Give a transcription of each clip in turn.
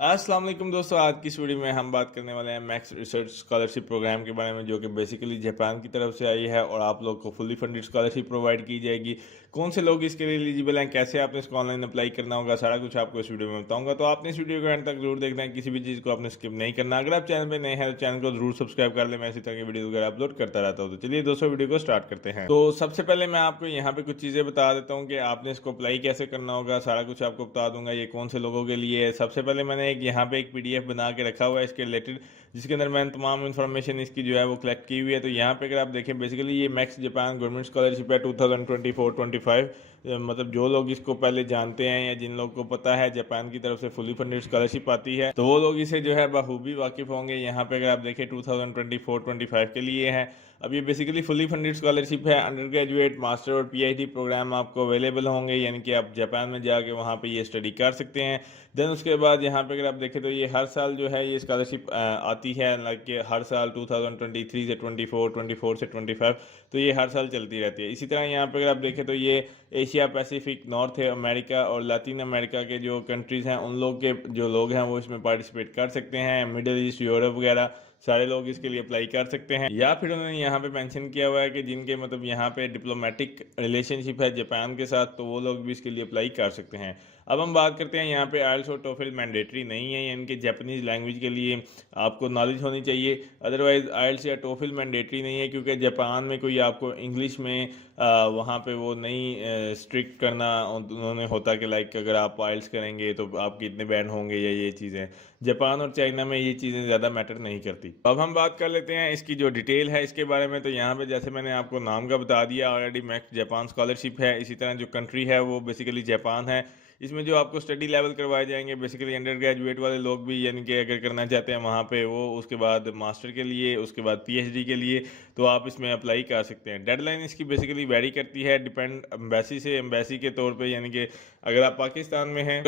अस्सलाम वालेकुम दोस्तों, आज की इस वीडियो में हम बात करने वाले हैं मैक्स रिसर्च स्कॉलरशिप प्रोग्राम के बारे में, जो कि बेसिकली जापान की तरफ से आई है और आप लोग को फुली फंडेड स्कॉलरशिप प्रोवाइड की जाएगी। कौन से लोग इसके लिए एलिजिबल हैं, कैसे आपने इसको ऑनलाइन अप्लाई करना होगा, सारा कुछ आपको इस वीडियो में बताऊंगा। तो आपने इस वीडियो को एंड तक जरूर देखना है, किसी भी चीज़ को आपने स्किप नहीं करना। अगर आप चैनल पर नए हैं तो चैनल को जरूर सब्सक्राइब कर ले, मैं इसी तरह की वीडियो वगैरह अपलोड करता रहता हूँ। तो चलिए दोस्तों, वीडियो को स्टार्ट करते हैं। तो सबसे पहले मैं आपको यहाँ पे कुछ चीज़ें बता देता हूँ कि आपने इसको अप्लाई कैसे करना होगा, सारा कुछ आपको बता दूंगा। ये कौन से लोगों के लिए है। सबसे पहले मैंने यहाँ पे एक पीडीएफ बना के रखा हुआ है इसके रिलेटेड, जिसके अंदर मैंने तमाम इन्फॉर्मेशन इसकी जो है वो कलेक्ट की हुई है। तो यहाँ पे अगर आप देखें, बेसिकली ये मैक्स जापान गवर्नमेंट स्कॉलरशिप है 2024-25। मतलब जो लोग इसको पहले जानते हैं या जिन लोगों को पता है जापान की तरफ से फुली फंडेड स्कॉलरशिप आती है, तो वो लोग इसे जो है बखूबी वाकिफ होंगे। यहाँ पे अगर आप देखें 2024-25 के लिए है। अब ये बेसिकली फुली फंडेड स्कॉलरशिप है। अंडर ग्रेजुएट, मास्टर और पीएचडी प्रोग्राम आपको अवेलेबल होंगे, यानी कि आप जापान में जाके वहाँ पे ये स्टडी कर सकते हैं। देन उसके बाद यहाँ पे अगर आप देखें तो ये हर साल जो है ये स्कॉलरशिप आती है, लाइक कि हर साल 2023 से 24, 24 से 25, तो ये हर साल चलती रहती है। इसी तरह यहाँ पे अगर आप देखें तो ये एशिया पैसिफिक, नॉर्थ अमेरिका और लैटिन अमेरिका के जो कंट्रीज़ हैं, उन लोग के जो लोग हैं वो इसमें पार्टिसिपेट कर सकते हैं। मिडिल ईस्ट, यूरोप वगैरह सारे लोग इसके लिए अप्लाई कर सकते हैं। या फिर उन्होंने यहाँ पे मेंशन किया हुआ है कि जिनके मतलब यहाँ पे डिप्लोमेटिक रिलेशनशिप है जापान के साथ, तो वो लोग भी इसके लिए अप्लाई कर सकते हैं। अब हम बात करते हैं यहाँ पे आइल्स और टोफिल मैंडेटरी नहीं है, यानी कि जापानीज लैंग्वेज के लिए आपको नॉलेज होनी चाहिए। अदरवाइज आइल्स या टोफिल मैंडेटरी नहीं है, क्योंकि जापान में कोई आपको इंग्लिश में वहाँ पे वो नहीं स्ट्रिक्ट करना उन्होंने होता कि लाइक अगर आप आइल्स करेंगे तो आपके इतने बैंड होंगे या ये चीज़ें। जापान और चाइना में ये चीज़ें ज़्यादा मैटर नहीं करती। अब हम बात कर लेते हैं इसकी जो डिटेल है इसके बारे में। तो यहाँ पे जैसे मैंने आपको नाम का बता दिया ऑलरेडी, मैक्स जापान स्कॉलरशिप है। इसी तरह जो कंट्री है वो बेसिकली जापान है। इसमें जो आपको स्टडी लेवल करवाए जाएंगे बेसिकली अंडर ग्रेजुएट वाले लोग भी, यानी कि अगर करना चाहते हैं वहाँ पे वो, उसके बाद मास्टर के लिए, उसके बाद पीएचडी के लिए, तो आप इसमें अप्लाई कर सकते हैं। डेडलाइन इसकी बेसिकली वेरी करती है, डिपेंड एम्बेसी से एम्बेसी के तौर पे, यानी कि अगर आप पाकिस्तान में हैं,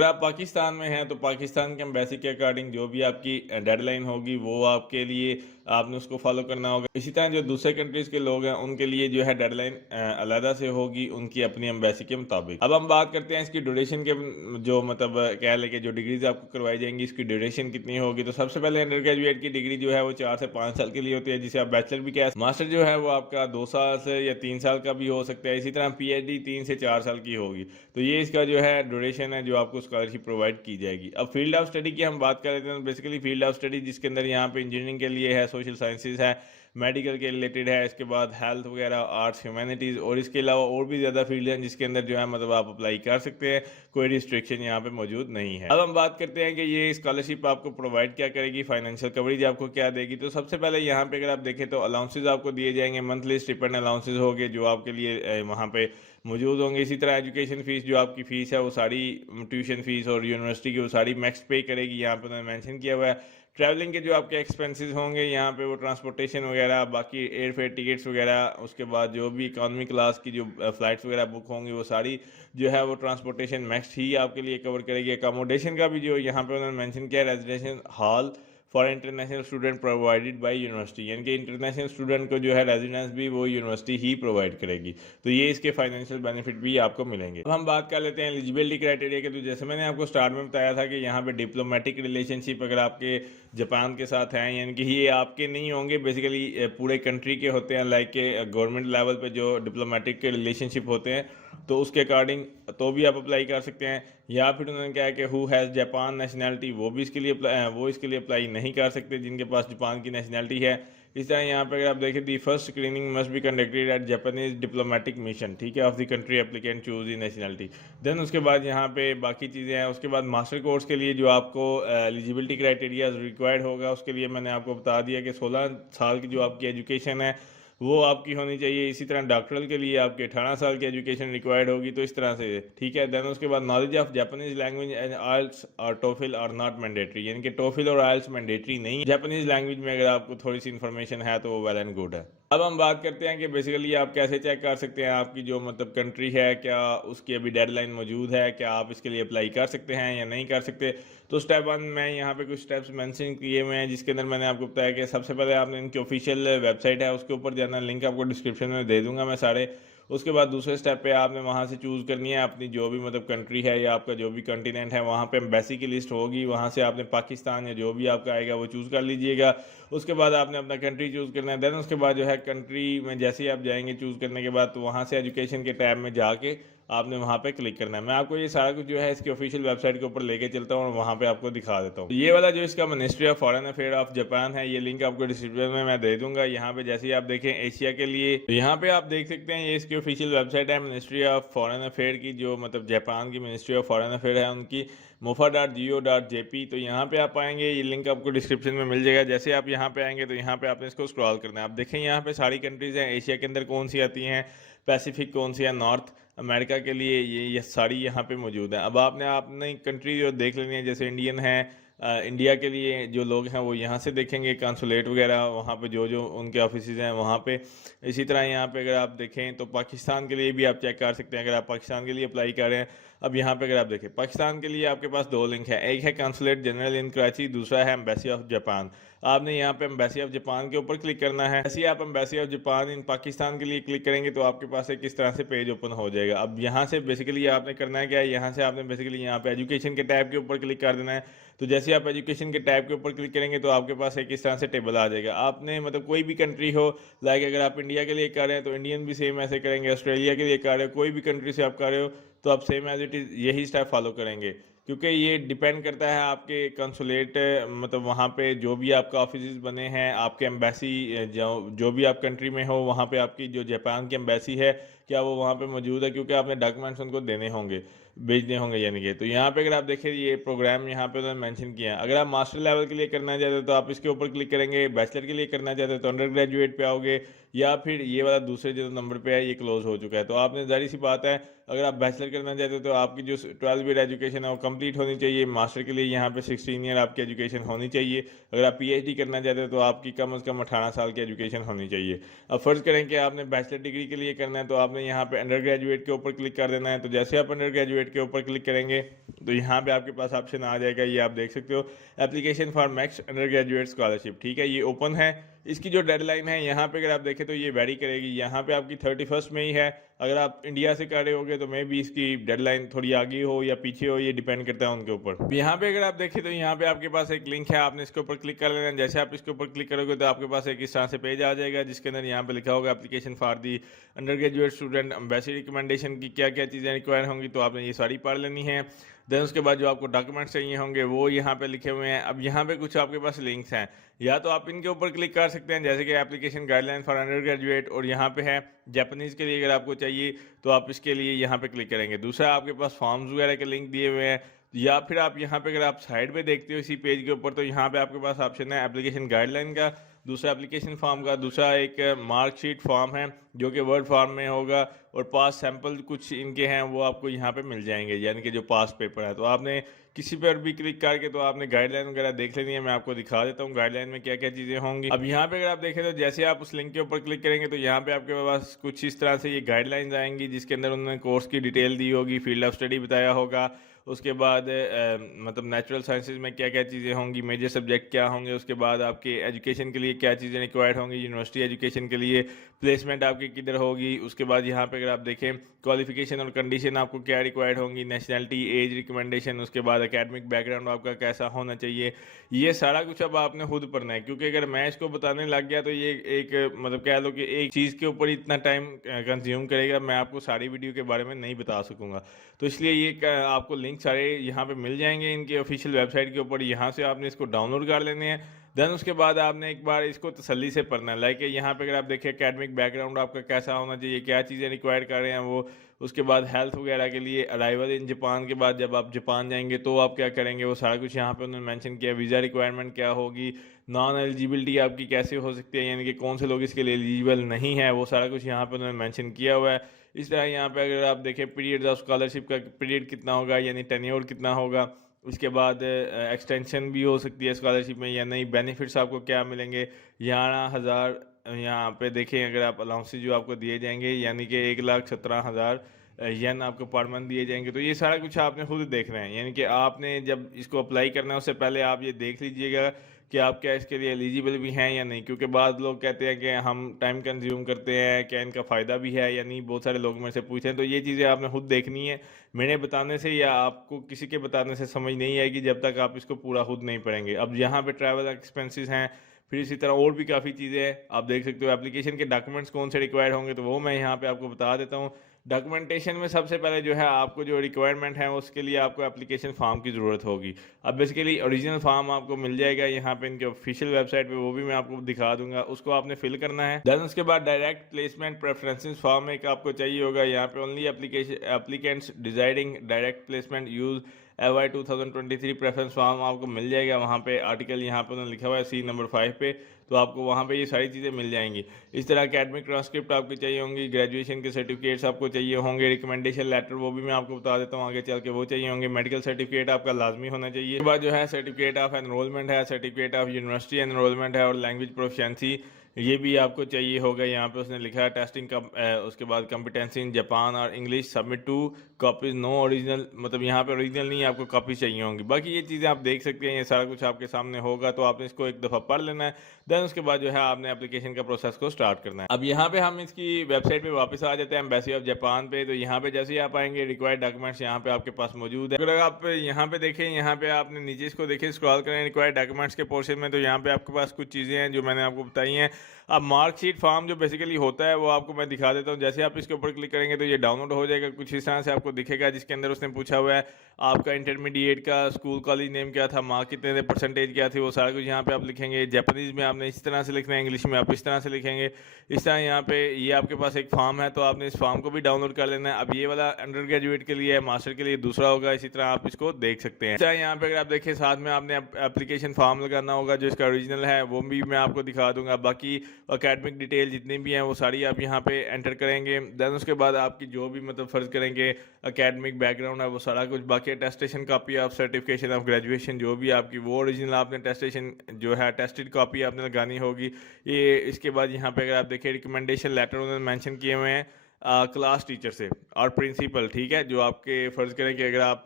तो पाकिस्तान के एम्बेसी के अकॉर्डिंग जो भी आपकी डेडलाइन होगी वो आपके लिए आपने उसको फॉलो करना होगा। इसी तरह जो दूसरे कंट्रीज के लोग हैं उनके लिए जो है डेडलाइन अलग से होगी, उनकी अपनी एम्बेसी के मुताबिक। अब हम बात करते हैं इसकी ड्यूरेशन के, जो मतलब कह लेके जो डिग्रीज आपको करवाई जाएंगी इसकी ड्यूरेशन कितनी होगी। तो सबसे पहले अंडर ग्रेजुएट की डिग्री जो है वो 4 से 5 साल के लिए होती है, जिसे आप बैचलर भी कह। मास्टर जो है वो आपका 2 साल से या 3 साल का भी हो सकता है। इसी तरह पीएचडी 3 से 4 साल की होगी। तो ये इसका जो है ड्यूरेशन है जो आपको स्कॉलरशिप प्रोवाइड की जाएगी। अब फील्ड ऑफ स्टडी की हम बात कर लेते हैं। बेसिकली फील्ड ऑफ स्टडी जिसके अंदर यहाँ पे इंजीनियरिंग के लिए है, सोशल साइंसेज है, मेडिकल के रिलेटेड है, इसके बाद हेल्थ वगैरह, आर्ट्स, ह्यूमैनिटीज़, और इसके अलावा और भी ज़्यादा फील्ड हैं जिसके अंदर जो है मतलब आप अप्लाई कर सकते हैं। कोई रिस्ट्रिक्शन यहाँ पे मौजूद नहीं है। अब हम बात करते हैं कि ये स्कॉलरशिप आपको प्रोवाइड क्या करेगी, फाइनेंशियल कवरेज आपको क्या देगी। तो सबसे पहले यहाँ पे अगर आप देखें तो अलाउंसेज आपको दिए जाएंगे, मंथली स्टिपेंड अलाउंसेज होंगे जो आपके लिए वहाँ पे मौजूद होंगे। इसी तरह एजुकेशन फीस, जो आपकी फ़ीस है वो सारी, ट्यूशन फीस और यूनिवर्सिटी की वो सारी मैक्स पे करेगी, यहाँ पर उन्होंने मैंशन किया हुआ है। ट्रैवलिंग के जो आपके एक्सपेंसेस होंगे यहाँ पे वो ट्रांसपोर्टेशन वगैरह, बाकी एयर फेयर टिकट्स वगैरह, उसके बाद जो भी इकॉनमी क्लास की जो फ़्लाइट्स वगैरह बुक होंगी वो सारी जो है वो ट्रांसपोर्टेशन मैक्स ही आपके लिए कवर करेगी। अकोमोडेशन का भी जो यहाँ पे उन्होंने मेंशन किया, residential hall for international student provided by university, यानी कि इंटरनेशनल स्टूडेंट को जो है रेजिडेंस भी वो यूनिवर्सिटी ही प्रोवाइड करेगी। तो ये इसके फाइनेंशियल बेनिफिट भी आपको मिलेंगे। अब हम बात कर लेते हैं एलिजिबिलिटी क्राइटेरिया के। तो जैसे मैंने आपको स्टार्ट में बताया था कि यहाँ पे डिप्लोमेटिक रिलेशनशिप अगर आपके जापान के साथ हैं, यानी कि ये आपके नहीं होंगे, बेसिकली पूरे कंट्री के होते हैं, लाइक के गवर्नमेंट लेवल पे जो डिप्लोमेटिक के रिलेशनशिप होते हैं, तो उसके अकॉर्डिंग तो भी आप अप्लाई कर सकते हैं। या फिर उन्होंने क्या है कि हु हैज़ जापान नेशनैलिटी, वो भी इसके लिए अप्लाई नहीं कर सकते जिनके पास जापान की नेशनैलिटी है। इस तरह यहाँ पे अगर आप देखें, the first screening must be conducted at Japanese diplomatic mission, ठीक है, of the country applicant choose the nationality. Then उसके बाद यहाँ पे बाकी चीज़ें हैं। उसके बाद मास्टर कोर्स के लिए जो आपको एलिजिबिलिटी क्राइटेरिया रिक्वायर्ड होगा, उसके लिए मैंने आपको बता दिया कि 16 साल की जो आपकी एजुकेशन है वो आपकी होनी चाहिए। इसी तरह डॉक्टरल के लिए आपके 18 साल की एजुकेशन रिक्वायर्ड होगी। तो इस तरह से, ठीक है। देन उसके बाद knowledge of Japanese language and IELTS और टोफिल आर नॉट मैंडेटरी, यानी कि टोफिल और आइल्स मैंडेटरी नहीं। जापानीज लैंग्वेज में अगर आपको थोड़ी सी इन्फॉर्मेशन है तो वो वेल एंड गुड है। अब हम बात करते हैं कि बेसिकली आप कैसे चेक कर सकते हैं आपकी जो मतलब कंट्री है, क्या उसकी अभी डेडलाइन मौजूद है, क्या आप इसके लिए अप्लाई कर सकते हैं या नहीं कर सकते। तो स्टेप 1 मैं यहाँ पे कुछ स्टेप्स मेंशन किए हुए हैं, जिसके अंदर मैंने आपको बताया कि सबसे पहले आपने इनकी ऑफिशियल वेबसाइट है उसके ऊपर जाना, लिंक आपको डिस्क्रिप्शन में दे दूंगा मैं सारे। उसके बाद दूसरे स्टेप पे आपने वहाँ से चूज़ करनी है अपनी जो भी मतलब कंट्री है या आपका जो भी कंटिनेंट है, वहाँ पे एम्बेसी की लिस्ट होगी, वहाँ से आपने पाकिस्तान या जो भी आपका आएगा वो चूज़ कर लीजिएगा। उसके बाद आपने अपना कंट्री चूज़ करना है। देन उसके बाद जो है कंट्री में जैसे ही आप जाएंगे चूज़ करने के बाद, तो वहाँ से एजुकेशन के टैब में जाके आपने वहाँ पे क्लिक करना है। मैं आपको ये सारा कुछ जो है इसकी ऑफिशियल वेबसाइट के ऊपर लेके चलता हूँ और वहाँ पे आपको दिखा देता हूँ। तो ये वाला जो इसका ministry of foreign affair of Japan है, ये लिंक आपको डिस्क्रिप्शन में मैं दे दूंगा। यहाँ पे जैसे ही आप देखें एशिया के लिए, तो यहाँ पे आप देख सकते हैं ये इसकी ऑफिशियल वेबसाइट है मिनिस्ट्री ऑफ फॉरेन अफेयर की, जो मतलब जापान की मिनिस्ट्री ऑफ फॉरेन अफेयर है उनकी, mofa.go.jp। तो यहाँ पे आप आएंगे, ये लिंक आपको डिस्क्रिप्शन में मिल जाएगा। जैसे आप यहाँ पे आएंगे तो यहाँ पे आपने इसको स्क्रॉल करना है। आप देखें यहाँ पे सारी कंट्रीज हैं, एशिया के अंदर कौन सी आती हैं, पैसिफिक कौन सी है, नॉर्थ अमेरिका के लिए ये सारी यहाँ पे मौजूद है। अब आपने कंट्री जो देख लेनी है, जैसे इंडियन है, इंडिया के लिए जो लोग हैं वो यहाँ से देखेंगे कंसुलेट वगैरह, वहाँ पे जो जो उनके ऑफिस हैं वहाँ पे। इसी तरह यहाँ पे अगर आप देखें तो पाकिस्तान के लिए भी आप चेक कर सकते हैं, अगर आप पाकिस्तान के लिए अप्लाई कर रहे हैं। अब यहाँ पे अगर आप देखें पाकिस्तान के लिए आपके पास दो लिंक है, एक है कंसुलेट जनरल इन कराची, दूसरा है एम्बेसी ऑफ जापान। आपने यहाँ पे एम्बेसी ऑफ जापान के ऊपर क्लिक करना है। ऐसे ही आप एम्बेसी ऑफ जापान इन पाकिस्तान के लिए क्लिक करेंगे तो आपके पास एक इस तरह से पेज ओपन हो जाएगा। अब यहाँ से बेसिकली आपने करना है क्या है, यहाँ से आपने बेसिकली यहाँ पे एजुकेशन के टैब के ऊपर क्लिक कर देना है। तो जैसे आप एजुकेशन के टैब के ऊपर क्लिक करेंगे तो आपके पास एक इस तरह से टेबल आ जाएगा। आपने मतलब कोई भी कंट्री हो, लाइक अगर आप इंडिया के लिए कर रहे हैं तो इंडियन भी सेम ऐसे करेंगे, ऑस्ट्रेलिया के लिए कर रहे हो, कोई भी कंट्री से आप कर रहे हो तो आप सेम एज इट इज़ यही स्टेप फॉलो करेंगे, क्योंकि ये डिपेंड करता है आपके कंसुलेट, मतलब वहाँ पे जो भी आपका ऑफिस बने हैं, आपके एम्बेसी जो भी आप कंट्री में हो वहाँ पे आपकी जो जापान की एम्बेसी है क्या वो वहाँ पे मौजूद है, क्योंकि आपने डॉक्यूमेंट्स उनको देने होंगे, भेजने होंगे यानी कि। तो यहाँ पे अगर आप देखें ये प्रोग्राम यहाँ पे उन्होंने मेंशन किया है। अगर आप मास्टर लेवल के लिए करना चाहते हो तो आप इसके ऊपर क्लिक करेंगे, बैचलर के लिए करना चाहते हो तो अंडर ग्रेजुएट पे आओगे, या फिर ये वाला दूसरे जो नंबर पे है ये क्लोज हो चुका है। तो आपने जाहिर सी बात है अगर आप बैचलर करना चाहते हो तो आपकी जो 12 ईयर एजुकेशन है वो कंप्लीट होनी चाहिए। मास्टर के लिए यहाँ पे 16 ईयर आपकी एजुकेशन होनी चाहिए। अगर आप पीएचडी करना चाहते हो तो आपकी कम से कम 18 साल की एजुकेशन होनी चाहिए। अब फर्ज करें कि आपने बैचलर डिग्री के लिए करना है तो आपने यहाँ पे अंडर ग्रेजुएट के ऊपर क्लिक कर देना है। तो जैसे आप अंडर ग्रेजुएट के ऊपर क्लिक करेंगे तो यहाँ पे आपके पास ऑप्शन आ जाएगा, ये आप देख सकते हो, application for max under graduate scholarship. ठीक है, ये ओपन है। इसकी जो डेडलाइन है यहाँ पे अगर आप देखें तो ये वेरी करेगी, यहाँ पे आपकी 31 में ही है। अगर आप इंडिया से कर रहे होगे तो मे भी इसकी डेडलाइन थोड़ी आगे हो या पीछे हो, ये डिपेंड करता है उनके ऊपर। यहाँ पे अगर आप देखें तो यहाँ पे आपके पास एक लिंक है, आपने इसके ऊपर क्लिक कर लेना है। जैसे आप इसके ऊपर क्लिक करोगे तो आपके पास एक इस तरह से पेज आ जाएगा जिसके अंदर यहाँ पे लिखा होगा application for the under graduate student embassy recommendation की क्या क्या चीज़ें रिक्वायर होंगी, तो आपने ये सारी पढ़ लेनी है। देन उसके बाद जो आपको डॉक्यूमेंट्स चाहिए होंगे वो यहाँ पे लिखे हुए हैं। अब यहाँ पे कुछ आपके पास लिंक्स हैं, या तो आप इनके ऊपर क्लिक कर सकते हैं, जैसे कि application guideline for under graduate, और यहाँ पे है जापानीज़ के लिए अगर आपको चाहिए तो आप इसके लिए यहाँ पे क्लिक करेंगे। दूसरा आपके पास फॉर्म्स वगैरह के लिंक दिए हुए हैं, या फिर आप यहाँ पे अगर आप साइड पे देखते हो इसी पेज के ऊपर तो यहाँ पे आपके पास ऑप्शन है एप्लीकेशन गाइडलाइन का, दूसरा एप्लीकेशन फॉर्म का, दूसरा एक मार्कशीट फॉर्म है जो कि वर्ड फॉर्म में होगा, और पास सैंपल कुछ इनके हैं वो आपको यहाँ पे मिल जाएंगे, यानी कि जो पास पेपर है। तो आपने किसी पर भी क्लिक करके तो आपने गाइडलाइन वगैरह देख लेनी है। मैं आपको दिखा देता हूँ गाइडलाइन में क्या क्या चीज़ें होंगी। अब यहाँ पे अगर आप देखें तो जैसे आप उस लिंक के ऊपर क्लिक करेंगे तो यहाँ पे आपके पास कुछ इस तरह से ये गाइडलाइंस आएंगी जिसके अंदर उन्होंने कोर्स की डिटेल दी होगी, फील्ड ऑफ स्टडी बताया होगा, उसके बाद मतलब नेचुरल साइंसेज में क्या क्या चीज़ें होंगी, मेजर सब्जेक्ट क्या होंगे, उसके बाद आपके एजुकेशन के लिए क्या चीज़ें रिक्वायर्ड होंगी, यूनिवर्सिटी एजुकेशन के लिए प्लेसमेंट आपकी किधर होगी, उसके बाद यहाँ पे अगर आप देखें क्वालिफिकेशन और कंडीशन आपको क्या रिक्वायर्ड होंगी, नेशनैलिटी, एज रिकमेंडेशन, उसके बाद एकेडमिक बैकग्राउंड आपका कैसा होना चाहिए, ये सारा कुछ अब आपने खुद पढ़ना है। क्योंकि अगर मैं इसको बताने लग गया तो ये एक मतलब कह लो कि एक चीज़ के ऊपर इतना टाइम कंज्यूम करेगा, मैं आपको सारी वीडियो के बारे में नहीं बता सकूँगा। तो इसलिए ये आपको लिंक सारे यहाँ पे मिल जाएंगे इनके ऑफिशियल वेबसाइट के ऊपर, यहाँ से आपने इसको डाउनलोड कर लेने हैं। देन उसके बाद आपने एक बार इसको तसल्ली से पढ़ना है। लाइक यहाँ पे अगर आप देखें एकेडमिक बैकग्राउंड आपका कैसा होना चाहिए, क्या चीज़ें रिक्वायर कर रहे हैं वो, उसके बाद हेल्थ वगैरह के लिए, अराइवल इन जापान के बाद जब आप जापान जाएंगे तो आप क्या करेंगे, वो सारा कुछ यहाँ पे उन्होंने मेंशन किया। वीज़ा रिक्वायरमेंट क्या होगी, नॉन एलिजिबिलिटी आपकी कैसे हो सकती है, यानी कि कौन से लोग इसके लिए एलिजिबल नहीं है, वो सारा कुछ यहाँ पे उन्होंने मेंशन किया हुआ है। इस तरह यहाँ पे अगर आप देखें पीरियड ऑफ स्कॉलरशिप का पीरियड कितना होगा, यानी टेन्योर कितना होगा, उसके बाद एक्सटेंशन भी हो सकती है स्कॉलरशिप में या नहीं, बेनिफिट्स आपको क्या मिलेंगे, 11,000 यहाँ पे देखें अगर आप अलाउंसेस जो आपको दिए जाएंगे, यानी कि 1,17,000 येन आपको पर मंथ दिए जाएंगे। तो ये सारा कुछ आपने खुद देखना है, यानी कि आपने जब इसको अप्लाई करना है उससे पहले आप ये देख लीजिएगा कि आप क्या इसके लिए एलिजिबल भी हैं या नहीं, क्योंकि बाद लोग कहते हैं कि हम टाइम कंज्यूम करते हैं, क्या इनका फ़ायदा भी है या नहीं, बहुत सारे लोग मेरे से पूछते हैं। तो ये चीज़ें आपने खुद देखनी है, मेरे बताने से या आपको किसी के बताने से समझ नहीं आएगी जब तक आप इसको पूरा खुद नहीं पढ़ेंगे। अब यहाँ पे ट्रैवल एक्सपेंसेस हैं, फिर इसी तरह और भी काफ़ी चीज़ें हैं, आप देख सकते हो। एप्लीकेशन के डॉक्यूमेंट्स कौन से रिक्वायर्ड होंगे तो वो मैं यहाँ पे आपको बता देता हूँ। डॉक्यूमेंटेशन में सबसे पहले जो है आपको जो रिक्वायरमेंट है उसके लिए आपको एप्लीकेशन फॉर्म की ज़रूरत होगी। अब बेसिकली ओरिजिनल फॉर्म आपको मिल जाएगा यहाँ पे इनके ऑफिशियल वेबसाइट पे, वो भी मैं आपको दिखा दूंगा, उसको आपने फिल करना है। देन उसके बाद डायरेक्ट प्लेसमेंट प्रेफरेंसेस फॉर्म एक आपको चाहिए होगा। यहाँ पे only application applicants desiring direct placement use FY 2023 preference form आपको मिल जाएगा। वहाँ पे आर्टिकल यहाँ पे उन्होंने लिखा हुआ है C नंबर 5 पे, तो आपको वहाँ पे ये सारी चीज़ें मिल जाएंगी। इस तरह अकेडमिक ट्रांसक्रिप्ट आपको चाहिए होंगी, ग्रेजुएशन के सर्टिफिकेट्स आपको चाहिए होंगे, रिकमेंडेशन लेटर वो भी मैं आपको बता देता हूँ आगे चल के, वो चाहिए होंगे। मेडिकल सर्टिफिकेट आपका लाजमी होना चाहिए। उसके बाद जो है सर्टिफिकेट ऑफ एनरोलमेंट है, सर्टिफिकेट ऑफ यूनिवर्सिटी एनरोलमेंट है, और लैंग्वेज प्रोफिशिएंसी ये भी आपको चाहिए होगा। यहाँ पे उसने लिखा है टेस्टिंग का, उसके बाद कॉम्पिटेंसी इन जापान और English submit two copies no original, मतलब यहाँ पे ओरिजिनल नहीं, आपको कॉपी चाहिए होंगी। बाकी ये चीज़ें आप देख सकते हैं, ये सारा कुछ आपके सामने होगा, तो आपने इसको एक दफ़ा पढ़ लेना है। देन उसके बाद जो है आपने एप्लीकेशन का प्रोसेस को स्टार्ट करना है। अब यहाँ पे हम इसकी वेबसाइट पे वापस आ जाते हैं, एम्बेसी ऑफ जापान पे। तो यहाँ पे जैसे ही आप आएंगे रिक्वायर्ड डॉक्यूमेंट्स यहाँ पे आपके पास मौजूद है। अगर आप यहाँ पे देखें, यहाँ पे आपने नीचे इसको देखें, स्क्रॉल करें रिक्वायर्ड डॉक्यूमेंट्स के पोर्शन में, तो यहाँ पे आपके पास कुछ चीज़ें हैं जो मैंने आपको बताई हैं। अब मार्कशीट फॉर्म जो बेसिकली होता है वो आपको मैं दिखा देता हूँ। जैसे आप इसके ऊपर क्लिक करेंगे तो ये डाउनलोड हो जाएगा, कुछ इस तरह से आपको दिखेगा, जिसके अंदर उसने पूछा हुआ है आपका इंटरमीडिएट का स्कूल कॉलेज नेम क्या था, मार्क कितने थे, परसेंटेज क्या थी, वो सारा कुछ यहाँ पे आप लिखेंगे। जापानीज़ में आपने इस तरह से लिखना है, इंग्लिश में आप इस तरह से लिखेंगे। इस तरह यहाँ पे ये आपके पास एक फॉर्म है, तो आपने इस फॉर्म को भी डाउनलोड कर लेना है। अब ये वाला अंडर ग्रेजुएट के लिए है, मास्टर के लिए दूसरा होगा, इसी तरह आप इसको देख सकते हैं। अच्छा, यहाँ पे अगर आप देखें साथ में आपने एप्लीकेशन फॉर्म लगाना होगा, जो इसका ओरिजिनल है वो भी मैं आपको दिखा दूंगा। बाकी अकेडमिक डिटेल जितनी भी हैं वो सारी आप यहाँ पे एंटर करेंगे। देन उसके बाद आपकी जो भी मतलब फ़र्ज़ करेंगे अकेडमिक बैकग्राउंड है वो सारा कुछ, बाकी attestation copy of certification of graduation जो भी आपकी, वो ओरिजिनल आपने अटेस्टेशन जो है अटेस्टेड कॉपी आपने लगानी होगी। ये इसके बाद यहाँ पे अगर आप देखें रिकमेंडेशन लेटर उन्होंने मेंशन किए हुए हैं क्लास टीचर से और प्रिंसिपल, ठीक है, जो आपके फ़र्ज़ करें कि अगर आप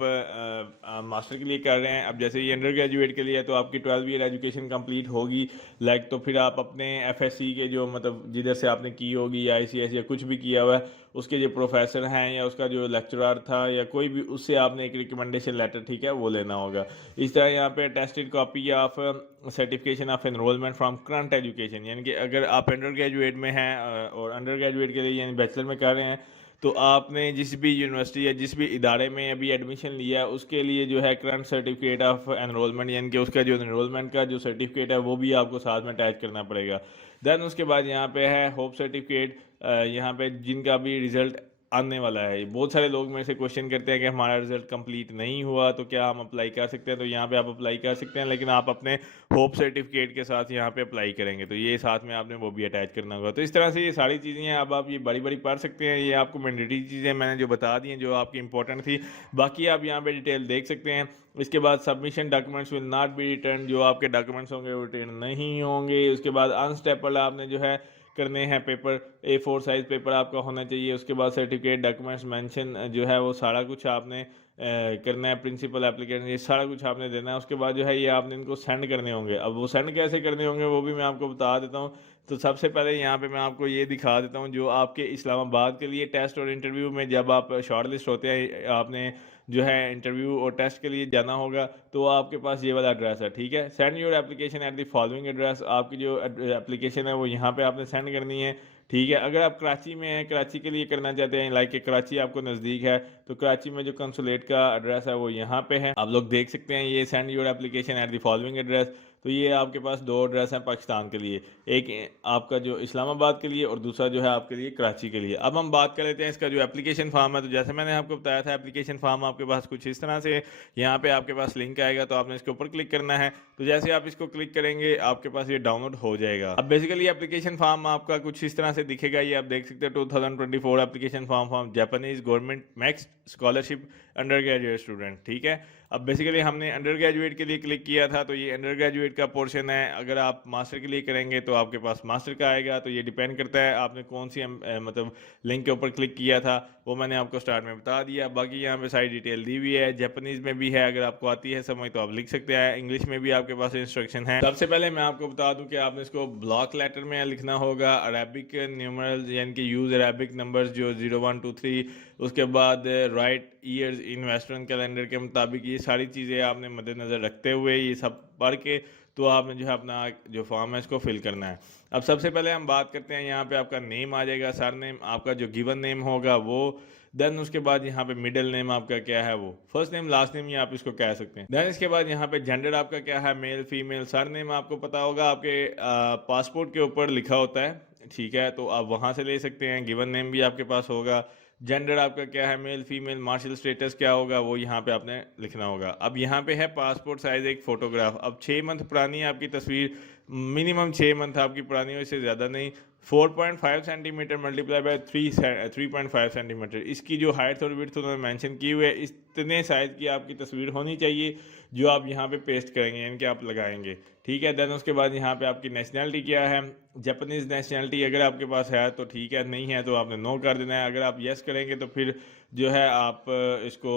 मास्टर के लिए कर रहे हैं, अब जैसे ये अंडर ग्रेजुएट के लिए है तो आपकी 12 ईयर एजुकेशन कंप्लीट होगी, लाइक, तो फिर आप अपने FSC के जो मतलब जिधर से आपने की होगी या ICS या कुछ भी किया हुआ है, उसके जो प्रोफेसर हैं या उसका जो लेक्चरर था या कोई भी, उससे आपने एक रिकमेंडेशन लेटर, ठीक है, वो लेना होगा। इस तरह यहाँ पे attested copy of certification of enrolment from current education, यानी कि अगर आप अंडर ग्रेजुएट में हैं और अंडर ग्रेजुएट के लिए यानी बैचलर में कर रहे हैं, तो आपने जिस भी यूनिवर्सिटी या जिस भी इदारे में अभी एडमिशन लिया है उसके लिए जो है करंट सर्टिफिकेट ऑफ एनरोलमेंट, यानी कि उसका जो एनरोलमेंट का जो सर्टिफिकेट है वो भी आपको साथ में अटैच करना पड़ेगा। देन उसके बाद यहाँ पे है होप सर्टिफिकेट, यहाँ पे जिनका भी रिजल्ट आने वाला है। बहुत सारे लोग मेरे से क्वेश्चन करते हैं कि हमारा रिजल्ट कंप्लीट नहीं हुआ तो क्या हम अप्लाई कर सकते हैं, तो यहाँ पे आप अप्लाई कर सकते हैं, लेकिन आप अपने होप सर्टिफिकेट के साथ यहाँ पे अप्लाई करेंगे तो ये साथ में आपने वो भी अटैच करना होगा। तो इस तरह से ये सारी चीज़ें हैं। अब आप ये बड़ी बड़ी पढ़ सकते हैं, ये आपको मैंडेटरी चीज़ें मैंने जो बता दी हैं जो आपकी इंपॉर्टेंट थी, बाकी आप यहाँ पे डिटेल देख सकते हैं। इसके बाद submission documents will not be return, जो आपके डॉक्यूमेंट्स होंगे वो रिटर्न नहीं होंगे। उसके बाद अनस्टेपल आपने जो है करने हैं पेपर, A4 साइज़ पेपर आपका होना चाहिए। उसके बाद सर्टिफिकेट डॉक्यूमेंट्स मेंशन जो है वो सारा कुछ आपने करना है, प्रिंसिपल एप्लीकेंट ये सारा कुछ आपने देना है। उसके बाद जो है ये आपने इनको सेंड करने होंगे। अब वो सेंड कैसे करने होंगे वो भी मैं आपको बता देता हूँ। तो सबसे पहले यहाँ पे मैं आपको ये दिखा देता हूँ, जो आपके इस्लामाबाद के लिए टेस्ट और इंटरव्यू में जब आप शॉर्ट लिस्ट होते हैं, आपने जो है इंटरव्यू और टेस्ट के लिए जाना होगा, तो आपके पास ये वाला एड्रेस है, ठीक है। Send your application at the following address, आपकी जो एप्लीकेशन है वो यहाँ पे आपने सेंड करनी है, ठीक है। अगर आप कराची में हैं, कराची के लिए करना चाहते हैं, लाइक कराची आपको नज़दीक है, तो कराची में जो कंसुलेट का एड्रेस है वो यहाँ पे है, आप लोग देख सकते हैं। ये send your application at the following address, तो ये आपके पास दो एड्रेस हैं पाकिस्तान के लिए, एक आपका जो इस्लामाबाद के लिए और दूसरा जो है आपके लिए कराची के लिए। अब हम बात कर लेते हैं इसका जो एप्लीकेशन फॉर्म है। तो जैसे मैंने आपको बताया था एप्लीकेशन फॉर्म आपके पास कुछ इस तरह से, यहाँ पे आपके पास लिंक आएगा तो आपने इसके ऊपर क्लिक करना है। तो जैसे आप इसको क्लिक करेंगे आपके पास ये डाउनलोड हो जाएगा। अब बेसिकली एप्लीकेशन फॉर्म आपका कुछ इस तरह से दिखेगा, ये आप देख सकते हैं 2024 application form Japanese government max scholarship under graduate student, ठीक है। अब बेसिकली हमने अंडर ग्रेजुएट के लिए क्लिक किया था, तो ये अंडर ग्रेजुएट का पोर्शन है। अगर आप मास्टर के लिए करेंगे तो आपके पास मास्टर का आएगा। तो ये डिपेंड करता है आपने कौन सी मतलब लिंक के ऊपर क्लिक किया था, वो मैंने आपको स्टार्ट में बता दिया। बाकी यहाँ पे सारी डिटेल दी हुई है, जापानीज़ में भी है, अगर आपको आती है समझ तो आप लिख सकते हैं, इंग्लिश में भी आपके पास इंस्ट्रक्शन है। सबसे पहले मैं आपको बता दूं कि आपने इसको ब्लॉक लेटर में लिखना होगा, अरेबिक न्यूमरल्स यानी कि यूज़ अरेबिक नंबर्स जो 0 1 2 3, उसके बाद right years in western calendar के मुताबिक, ये सारी चीज़ें आपने मद्देनज़र रखते हुए ये सब पढ़ के तो आपने जो है अपना जो फॉर्म है इसको फिल करना है। अब सबसे पहले हम बात करते हैं, यहाँ पे आपका नेम आ जाएगा, सर नेम आपका जो गिवन नेम होगा वो। देन उसके बाद यहाँ पे मिडिल नेम आपका क्या है वो, फर्स्ट नेम लास्ट नेम ये आप इसको कह सकते हैं। देन इसके बाद यहाँ पे जेंडर आपका क्या है, मेल फीमेल। सर नेम आपको पता होगा आपके पासपोर्ट के ऊपर लिखा होता है, ठीक है, तो आप वहाँ से ले सकते हैं। गिवन नेम भी आपके पास होगा। जेंडर आपका क्या है, मेल फीमेल। मार्शल स्टेटस क्या होगा वो यहाँ पे आपने लिखना होगा। अब यहाँ पे है पासपोर्ट साइज एक फ़ोटोग्राफ। अब 6 मंथ पुरानी है आपकी तस्वीर, मिनिमम 6 मंथ आपकी पुरानी हो, इससे ज़्यादा नहीं। 4.5 सेंटीमीटर मल्टीप्लाई बाय 3.5 सेंटीमीटर, इसकी जो हाइट और विड्थ उन्होंने मेंशन की हुई है, इतने साइज़ की आपकी तस्वीर होनी चाहिए जो आप यहाँ पे पेस्ट करेंगे यानी कि आप लगाएंगे, ठीक है। देन उसके बाद यहाँ पे आपकी नेशनलिटी क्या है, जापानीज़ नेशनलिटी अगर आपके पास है तो ठीक है, नहीं है तो आपने नो कर देना है। अगर आप यस करेंगे तो फिर जो है आप इसको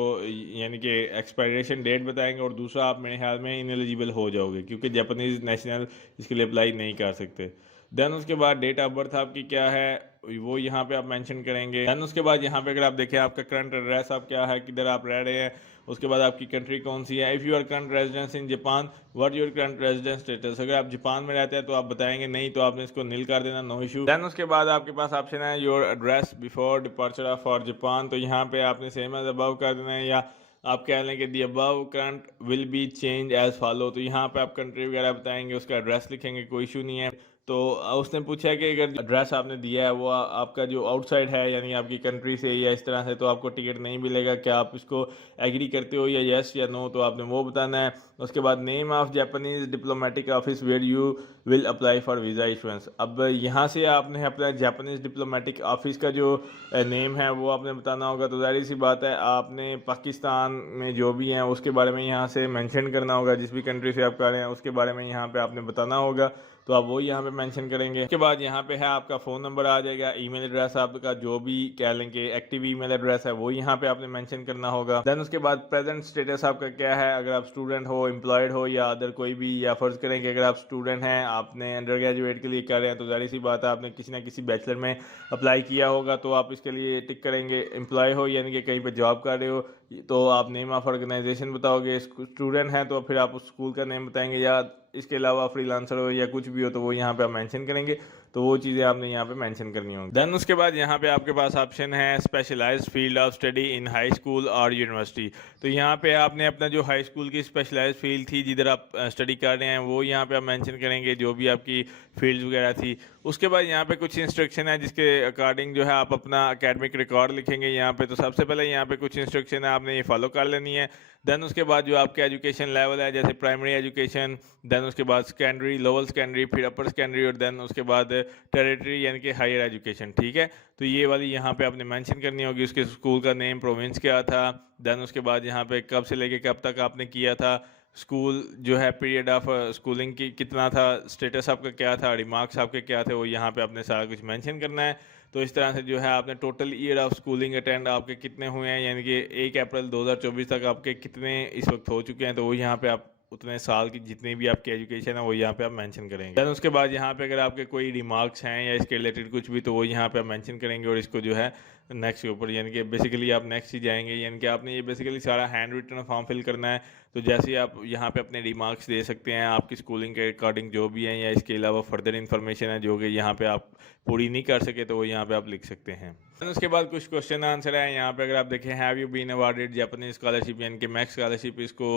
यानी कि एक्सपायरेशन डेट बताएंगे, और दूसरा आप मेरे ख्याल में इनएलिजिबल हो जाओगे क्योंकि जापानीज़ नेशनल इसके लिए अप्लाई नहीं कर सकते। देन उसके बाद डेट ऑफ बर्थ आपकी क्या है वो यहाँ पे आप मेंशन करेंगे। देन उसके बाद यहाँ पे अगर आप देखें आपका करंट एड्रेस आप क्या है, किधर आप रह रहे हैं, उसके बाद आपकी कंट्री कौन सी है। If you are current residence in Japan, what your current residence status, अगर आप जापान में रहते हैं तो आप बताएंगे, नहीं तो आपने इसको नील कर देना, नो इशू। देन उसके बाद आपके पास ऑप्शन है your address before departure for Japan, तो यहाँ पे आपने सेम एज अबव कर देना है, या आप कह लें कि the above current will be change as follow, तो यहाँ पे आप कंट्री वगैरह बताएंगे, उसका एड्रेस लिखेंगे, कोई इशू नहीं है। तो उसने पूछा कि अगर एड्रेस आपने दिया है वो आपका जो आउटसाइड है यानी आपकी कंट्री से या इस तरह से, तो आपको टिकट नहीं मिलेगा। क्या आप इसको एग्री करते हो या यस या नो, तो आपने वो बताना है। उसके बाद name of Japanese diplomatic office where you will apply for visa issuance, अब यहाँ से आपने अपना जापानीज डिप्लोमेटिक ऑफिस का जो नेम है वो आपने बताना होगा। तो ज़ाहिर सी बात है आपने पाकिस्तान में जो भी हैं उसके बारे में यहाँ से मेंशन करना होगा, जिस भी कंट्री से आप कर रहे हैं उसके बारे में यहाँ पे आपने बताना होगा, तो आप वो यहाँ पे मेंशन करेंगे। उसके बाद यहाँ पे है आपका फ़ोन नंबर आ जाएगा, ईमेल एड्रेस आपका जो भी कह लें कि एक्टिव ईमेल एड्रेस है वो यहाँ पे आपने मेंशन करना होगा। देन उसके बाद प्रेजेंट स्टेटस आपका क्या है, अगर आप स्टूडेंट हो, एम्प्लॉयड हो या अदर कोई भी, या फ़र्ज़ करें कि अगर आप स्टूडेंट हैं, आपने अंडर ग्रेजुएट के लिए कर रहे हैं, तो ज़ाहिर सी बात है आपने किसी ना किसी बैचलर में अप्लाई किया होगा, तो आप इसके लिए टिक करेंगे। एम्प्लॉय हो यानी कि कहीं पर जॉब कर रहे हो तो आप नेम ऑफ ऑर्गेनाइजेशन बताओगे। स्टूडेंट हैं तो फिर आप उस स्कूल का नेम बताएंगे, या इसके अलावा फ्रीलांसर हो या कुछ भी हो तो वो यहाँ पे आप मेंशन करेंगे, तो वो चीज़ें आपने यहाँ पे मेंशन करनी होंगी। देन उसके बाद यहाँ पे आपके पास ऑप्शन है specialized field of study in high school और यूनिवर्सिटी, तो यहाँ पे आपने अपना जो हाई स्कूल की स्पेशलाइज्ड फील्ड थी जिधर आप स्टडी कर रहे हैं वो यहाँ पे आप मेंशन करेंगे, जो भी आपकी फील्ड वगैरह थी। उसके बाद यहाँ पे कुछ इंस्ट्रक्शन है जिसके अकॉर्डिंग जो है आप अपना एकेडमिक रिकॉर्ड लिखेंगे यहाँ पे। तो सबसे पहले यहाँ पे कुछ इंस्ट्रक्शन है, आपने ये फॉलो कर लेनी है। देन उसके बाद जो आपका एजुकेशन लेवल है, जैसे प्राइमरी एजुकेशन, देन उसके बाद सेकेंडरी, लोअर सेकेंडरी, फिर अपर सेकेंडरी, और देन उसके बाद टेरिटरी यानी कि हायर एजुकेशन, ठीक है। तो ये वाली यहाँ पे आपने मेंशन करनी होगी। उसके स्कूल का नेम, प्रोविंस क्या था, देन उसके बाद यहाँ पे कब से लेके कब तक आपने किया था, स्कूल जो है पीरियड ऑफ स्कूलिंग की कितना था, स्टेटस आपका क्या था, रिमार्क्स आपके क्या थे, वो यहाँ पे आपने सारा कुछ मेंशन करना है। तो इस तरह से जो है आपने total year of schooling attend आपके कितने हुए हैं, यानी कि 1 अप्रैल 2024 तक आपके कितने इस वक्त हो चुके हैं, तो वो यहाँ पे आप उतने साल की जितनी भी आपकी एजुकेशन है वो यहाँ पे आप मेंशन करेंगे। देन उसके बाद यहाँ पे अगर आपके कोई रिमार्क्स हैं या इसके रिलेटेड कुछ भी, तो वो यहाँ पे आप मेंशन करेंगे, और इसको जो है नेक्स्ट के ऊपर यानी कि बेसिकली आप नेक्स्ट ही जाएंगे, यानी कि आपने ये बेसिकली सारा हैंड रिटन फॉर्म फिल करना है। तो जैसे आप यहाँ पे अपने रिमार्क्स दे सकते हैं आपकी स्कूलिंग के अकॉर्डिंग जो भी हैं, या इसके अलावा फर्दर इन्फॉर्मेशन है जो कि यहाँ पे आप पूरी नहीं कर सके, तो वो यहाँ पे आप लिख सकते हैं। उसके बाद कुछ क्वेश्चन आंसर है यहाँ पे। अगर आप देखें, have you been awarded Japanese scholarship यानी कि मैक्स स्कॉलरशिप, इसको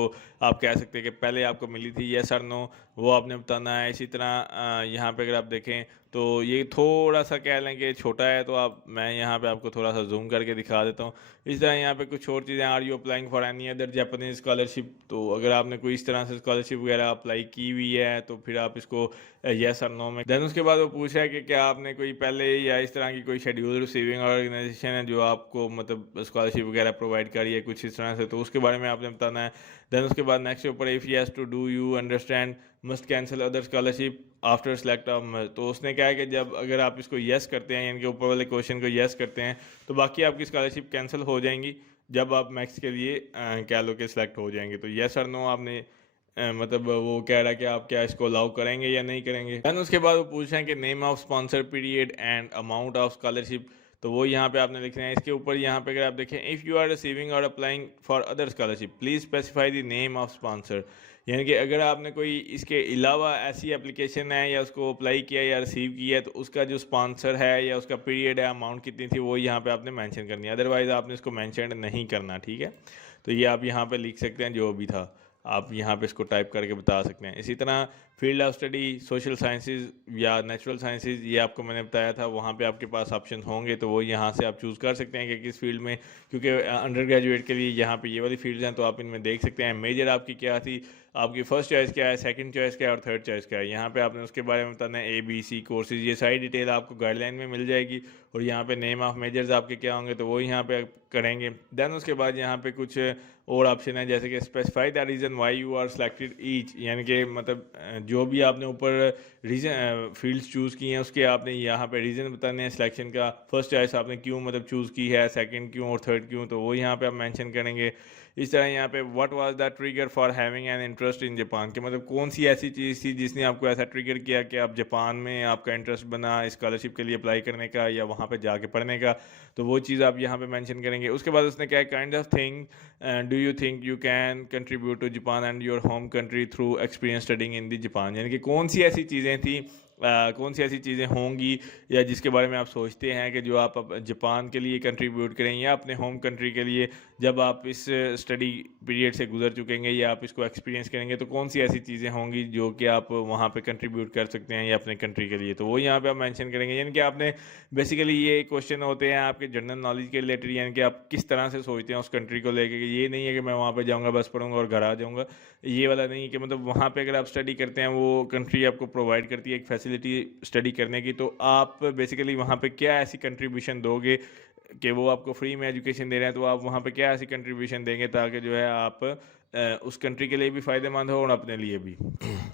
आप कह सकते हैं कि पहले आपको मिली थी, यस और नो, वो आपने बताना है। इसी तरह यहाँ पे अगर आप देखें तो ये थोड़ा सा कह लें कि छोटा है, तो आप मैं यहाँ पे आपको थोड़ा सा जूम करके दिखा देता हूँ। इस तरह यहाँ पे कुछ और चीज़ें, are you applying for any other Japanese scholarship, तो अगर आपने कोई इस तरह से स्कॉलरशिप वगैरह अप्लाई की हुई है तो फिर आप इसको यस और नो में। देन उसके बाद वो पूछा है कि क्या आपने कोई पहले या इस तरह की कोई शेड्यूल रिसीविंग ऑर्गेनाइजेशन है जो आपको मतलब स्कॉलरशिप वगैरह प्रोवाइड करी है कुछ इस तरह से, तो उसके बारे में आपने बताना है। देन उसके बाद नेक्स्ट के ऊपर if yes to do you understand must cancel other scholarship after select of. तो उसने कहा है कि जब अगर आप इसको यस करते हैं, यानी कि ऊपर वाले क्वेश्चन को यस करते हैं, तो बाकी आपकी स्कॉलरशिप कैंसिल हो जाएंगी जब आप मैक्स के लिए क्या लो के सिलेक्ट हो जाएंगे। तो यस और नो आपने मतलब वो कह रहा है कि आप क्या इसको अलाउ करेंगे या नहीं करेंगे। देन उसके बाद वो पूछ रहे हैं कि name of sponsor period and amount of scholarship. तो वो यहाँ पे आपने लिखना है। इसके ऊपर यहाँ पे अगर आप देखें, इफ़ यू आर रिसीविंग और applying for other scholarship please specify the name of sponsor. यानी कि अगर आपने कोई इसके अलावा ऐसी एप्लीकेशन है या उसको अप्लाई किया या रिसीव किया है, तो उसका जो स्पॉन्सर है या उसका पीरियड है, अमाउंट कितनी थी, वो यहाँ पे आपने मेंशन करनी है। अदरवाइज़ आपने इसको मेंशन नहीं करना, ठीक है। तो ये आप यहाँ पे लिख सकते हैं, जो भी था आप यहाँ पे इसको टाइप करके बता सकते हैं। इसी तरह field of study social sciences या नेचुरल साइंसेज, ये आपको मैंने बताया था, वहाँ पे आपके पास ऑप्शन होंगे, तो वो यहाँ से आप चूज़ कर सकते हैं कि किस फील्ड में, क्योंकि अंडर ग्रेजुएट के लिए यहाँ पे ये वाली फील्ड्स हैं, तो आप इनमें देख सकते हैं मेजर आपकी क्या थी, आपकी फर्स्ट चॉइस क्या है, सेकंड चॉइस क्या है और थर्ड चॉइस क्या है। यहाँ पे आपने उसके बारे में बताना है, ABC कोर्सेज, ये सारी डिटेल आपको गाइडलाइन में मिल जाएगी। और यहाँ पे नेम ऑफ मेजर्स आपके क्या होंगे, तो वो यहाँ पे करेंगे। देन उसके बाद यहाँ पे कुछ और ऑप्शन है, जैसे कि specify the reason why you are selected each, यानी कि मतलब जो भी आपने ऊपर रीज़न फील्ड्स चूज़ की हैं, उसके आपने यहाँ पे रीज़न बताने हैं सिलेक्शन का। फर्स्ट चॉइस आपने क्यों मतलब चूज़ की है, सेकंड क्यों और थर्ड क्यों, तो वो यहाँ पे आप मेंशन करेंगे। इस तरह यहाँ पे what was the trigger for having an interest in Japan, कि मतलब कौन सी ऐसी चीज़ थी जिसने आपको ऐसा ट्रिगर किया कि आप जापान में आपका इंटरेस्ट बना स्कॉलरशिप के लिए अप्लाई करने का या वहाँ पे जाके पढ़ने का, तो वो चीज़ आप यहाँ पे मेंशन करेंगे। उसके बाद उसने क्या, kind of thing do you think you can contribute to Japan and your home country through experience studying in the Japan, यानी कि कौन सी ऐसी चीज़ें थी, कौन सी ऐसी चीज़ें होंगी या जिसके बारे में आप सोचते हैं कि जो आप जापान के लिए कंट्रीब्यूट करें या अपने होम कंट्री के लिए, जब आप इस स्टडी पीरियड से गुजर चुकेंगे या आप इसको एक्सपीरियंस करेंगे, तो कौन सी ऐसी चीज़ें होंगी जो कि आप वहाँ पे कंट्रीब्यूट कर सकते हैं या अपने कंट्री के लिए, तो वो यहाँ पे आप मेंशन करेंगे। यानी कि आपने बेसिकली ये क्वेश्चन होते हैं आपके जनरल नॉलेज के रिलेटेड, यानी कि आप किस तरह से सोचते हैं उस कंट्री को लेकर। ये नहीं है कि मैं वहाँ पर जाऊँगा बस पढ़ूंगा और घर आ जाऊँगा, ये वाला नहीं है कि मतलब वहाँ पे अगर आप स्टडी करते हैं, वो कंट्री आपको प्रोवाइड करती है एक फैसिलिटी स्टडी करने की, तो आप बेसिकली वहाँ पे क्या ऐसी कंट्रीब्यूशन दोगे कि वो आपको फ्री में एजुकेशन दे रहे हैं, तो आप वहाँ पे क्या ऐसी कंट्रीब्यूशन देंगे ताकि जो है आप उस कंट्री के लिए भी फ़ायदेमंद हो और अपने लिए भी।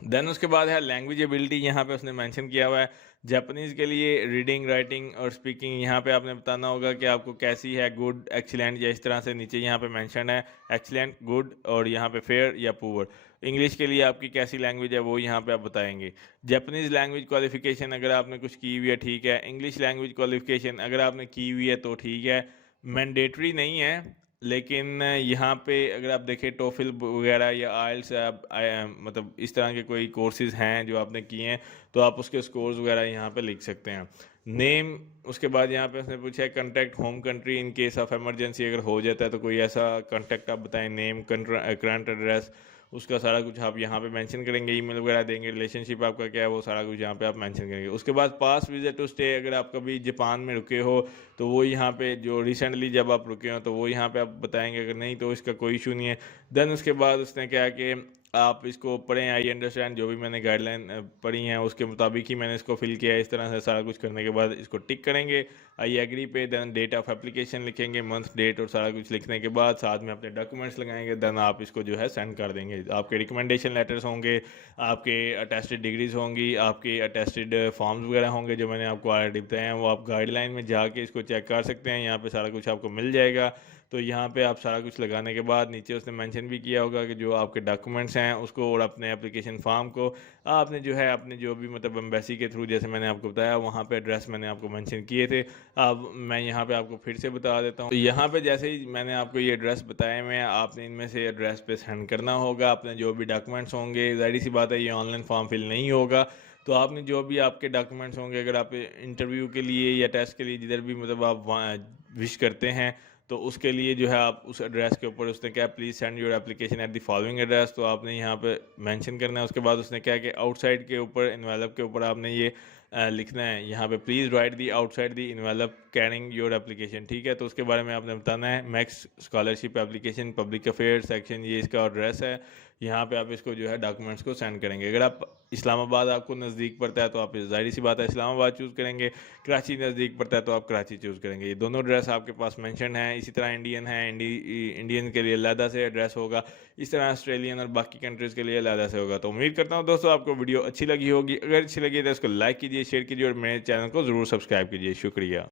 देन उसके बाद है लैंग्वेज एबिलिटी, यहाँ पे उसने मेंशन किया हुआ है जापानीज़ के लिए रीडिंग राइटिंग और स्पीकिंग। यहाँ पे आपने बताना होगा कि आपको कैसी है, गुड, एक्सीलेंट, या इस तरह से नीचे यहाँ पे मेंशन है एक्सीलेंट, गुड और यहाँ पे फेयर या पुअर। इंग्लिश के लिए आपकी कैसी लैंग्वेज है वो यहाँ पे आप बताएंगे। जापानीज़ लैंग्वेज क्वालिफिकेशन अगर आपने कुछ की हुई है ठीक है, इंग्लिश लैंग्वेज क्वालिफिकेशन अगर आपने की हुई है तो ठीक है, मैंडेटरी नहीं है, लेकिन यहाँ पे अगर आप देखें टोफिल वगैरह या आइल्स मतलब इस तरह के कोई कोर्सेज हैं जो आपने किए हैं, तो आप उसके स्कोर्स वगैरह यहाँ पे लिख सकते हैं। नेम, उसके बाद यहाँ पे उसने पूछा है contact home country in case of emergency, अगर हो जाता है तो कोई ऐसा कंटेक्ट आप बताएं, नेम, करंट एड्रेस, उसका सारा कुछ आप यहाँ पे मेंशन करेंगे, ईमेल वगैरह देंगे, रिलेशनशिप आपका क्या है वो सारा कुछ यहाँ पे आप मेंशन करेंगे। उसके बाद पास विजिट टू स्टे, अगर आप कभी जापान में रुके हो तो वो यहाँ पे जो रिसेंटली जब आप रुके हो तो वो यहाँ पे आप बताएंगे, अगर नहीं तो इसका कोई इशू नहीं है। देन उसके बाद उसने क्या कि आप इसको पढ़ें, आई अंडरस्टैंड, जो भी मैंने गाइडलाइन पढ़ी हैं उसके मुताबिक ही मैंने इसको फिल किया है। इस तरह से सारा कुछ करने के बाद इसको टिक करेंगे, आई एग्री पे, देन डेट ऑफ एप्लीकेशन लिखेंगे, मंथ, डेट और सारा कुछ लिखने के बाद साथ में अपने डॉक्यूमेंट्स लगाएंगे, देन आप इसको जो है सेंड कर देंगे। आपके रिकमेंडेशन लेटर्स होंगे, आपके अटेस्टेड डिग्रीज होंगी, आपके अटेस्टेड फॉर्म्स वगैरह होंगे जो मैंने आपको ऑलरेडी बताए हैं, वो आप गाइडलाइन में जाके इसको चेक कर सकते हैं। यहाँ पे सारा कुछ आपको मिल जाएगा। तो यहाँ पे आप सारा कुछ लगाने के बाद नीचे उसने मेंशन भी किया होगा कि जो आपके डॉक्यूमेंट्स हैं उसको और अपने एप्लीकेशन फॉर्म को आपने जो है अपने जो भी मतलब एम्बेसी के थ्रू, जैसे मैंने आपको बताया वहाँ पे एड्रेस मैंने आपको मेंशन किए थे, अब मैं यहाँ पे आपको फिर से बता देता हूँ। तो यहाँ पे जैसे ही मैंने आपको ये एड्रेस बताए हुए हैं, आपने इनमें से एड्रेस पे सेंड करना होगा अपने जो भी डॉक्यूमेंट्स होंगे। ज़ाहिर सी बात है ये ऑनलाइन फॉर्म फिल नहीं होगा, तो आपने जो भी आपके डॉक्यूमेंट्स होंगे, अगर आप इंटरव्यू के लिए या टेस्ट के लिए जिधर भी मतलब आप विश करते हैं, तो उसके लिए जो है आप उस एड्रेस के ऊपर उसने क्या, please send your application at the following address, तो आपने यहाँ पे मेंशन करना है। उसके बाद उसने क्या कि आउटसाइड के ऊपर एनवेलप के ऊपर आपने ये लिखना है यहाँ पे, please write the outside the envelope carrying your application, ठीक है। तो उसके बारे में आपने बताना है max scholarship application public affair section, ये इसका एड्रेस है। यहाँ पे आप इसको जो है डॉक्यूमेंट्स को सेंड करेंगे। अगर आप इस्लामाबाद आपको नज़दीक पड़ता है तो आप ज़ाहिर सी बात है इस्लामाबाद चूज़ करेंगे, कराची नज़दीक पड़ता है तो आप कराची चूज़ करेंगे। ये दोनों एड्रेस आपके पास मेंशन है। इसी तरह इंडियन है, इंडियन के लिए अलहदा से एड्रेस होगा, इस तरह ऑस्ट्रेलियन और बाकी कंट्रीज़ के लिए अलहदा से होगा। तो उम्मीद करता हूँ दोस्तों आपको वीडियो अच्छी लगी होगी। अगर अच्छी लगी तो इसको लाइक कीजिए, शेयर कीजिए और मेरे चैनल को ज़रूर सब्सक्राइब कीजिए। शुक्रिया।